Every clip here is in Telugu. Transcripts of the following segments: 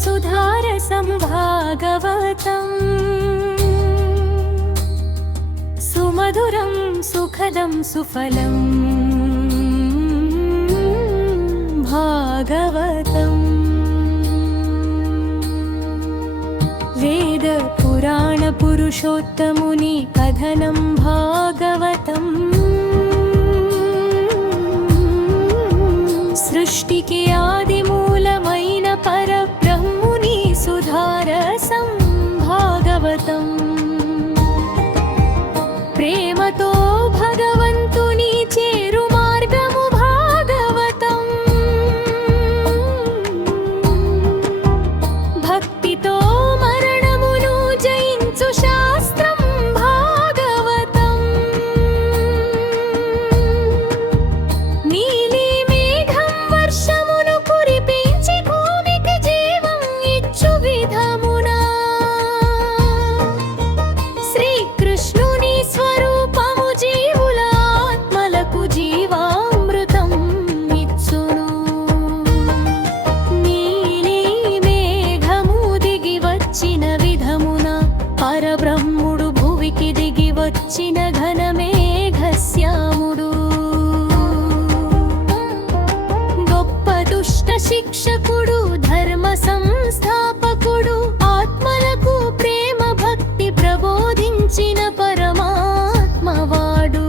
सुधारसं भागवतम् सुमधुरं सुखदं सुफलम् भागवतम् वेद पुराण पुरुषोत्तमुनि कथनं भागवतम् सृष्टिके आदिमूलमैन परब्रह्मुनि सुधारसं भागवतम् प्रेमतो भगवन्तुनि चेरु मार्गमु भागवतम् भक्तितो मरणमुनु जयिंचु शास्त्रं भागवतम् नीली मेघं वर्षमुनु कुरिपिंचि भूमिకి జీవం ఇచ్చు విధమునా శ్రీకృష్ణుని స్వరూపము జీవుల ఆత్మలకు జీవామృతం ఇచ్చును నీలి మేఘము దిగి వచ్చిన విధమున పరబ్రహ్ముడు భువికి దిగి వచ్చిన ఘనమేఘశ్యాముడు గొప్ప దుష్ట శిక్షకుడు ధర్మ సంస్థాపకుడు ఆత్మలకు ప్రేమ భక్తి ప్రబోధించిన పరమాత్మవాడు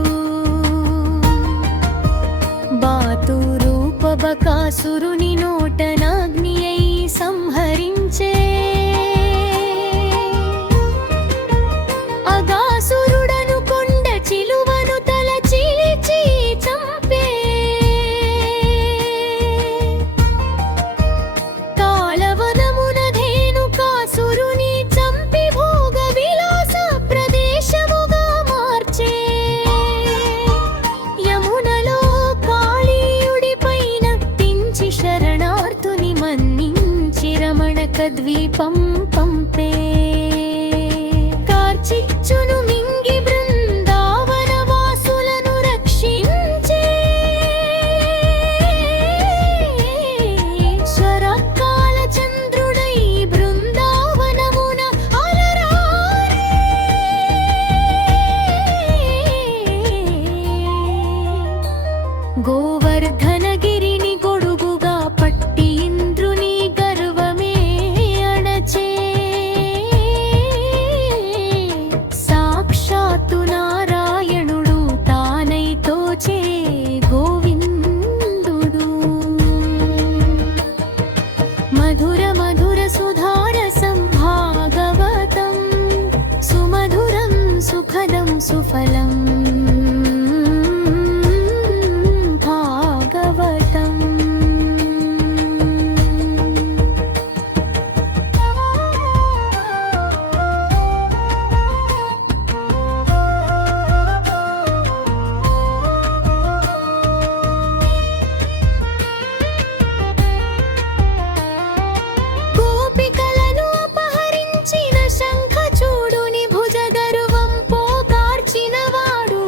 బాతు రూప బకాసురుని నోటనాగ్ని అయి సంహరించే అగాసురుడను కొండ చిలువను తల చీల్చి చంపే కాలవనమున ధేనుకాసురుని చంపి భోగ విలాస ప్రదేశముగా మార్చే యమునలో కాళీయుడిపైన తించి శరణార్థుని మన్నించి రమణక ద్వీపం పంపే కార్చిచ్చును మింగి బృందావన వాసులను రక్షించే శరత్కాల చంద్రుడై బృందావనమున అలరారే గోవర్ధనగిరిని గొడుగుగా పట్టి ఇంద్రుని గర్వమే అణచే సాక్షాత్తు నారాయణుడు తానై తోచే గోవిందుడు మధుర మధుర సుధారసం భాగవతం సుమధురం సుఖదం సుఫలం భాగవతం గోపికలను అపహరించిన శంఖచూడుని భుజగర్వం పోకార్చినవాడు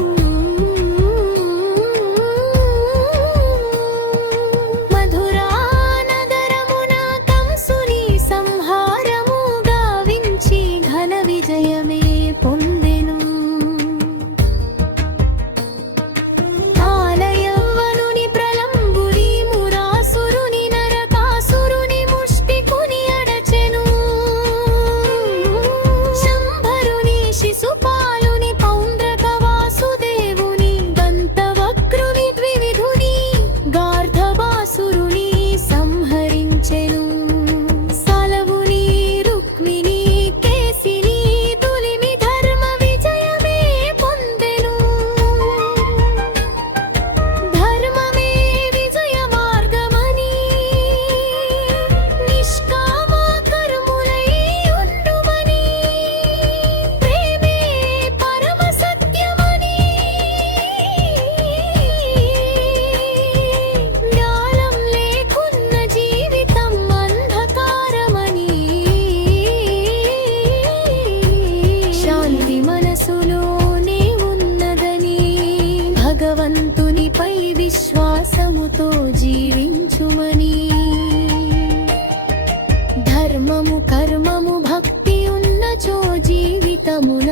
ధర్మము కర్మము భక్తి ఉన్నచో జీవితమున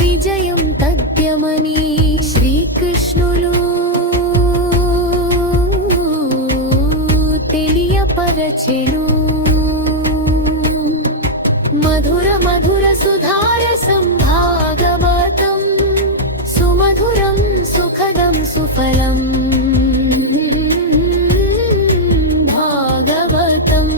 విజయం తథ్యమని శ్రీకృష్ణులు తెలియపరచెను. మధుర మధుర సుధారసం భాగవతం సుమధురం సుఖదం సుఫలం భాగవతం.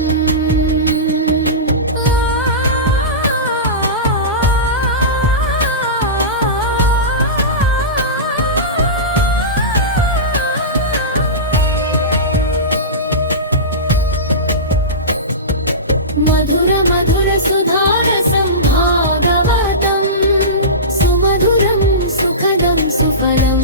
మధుర మధుర సుధారసం భాగవతం సుమధురం సుఖదం సుఫలం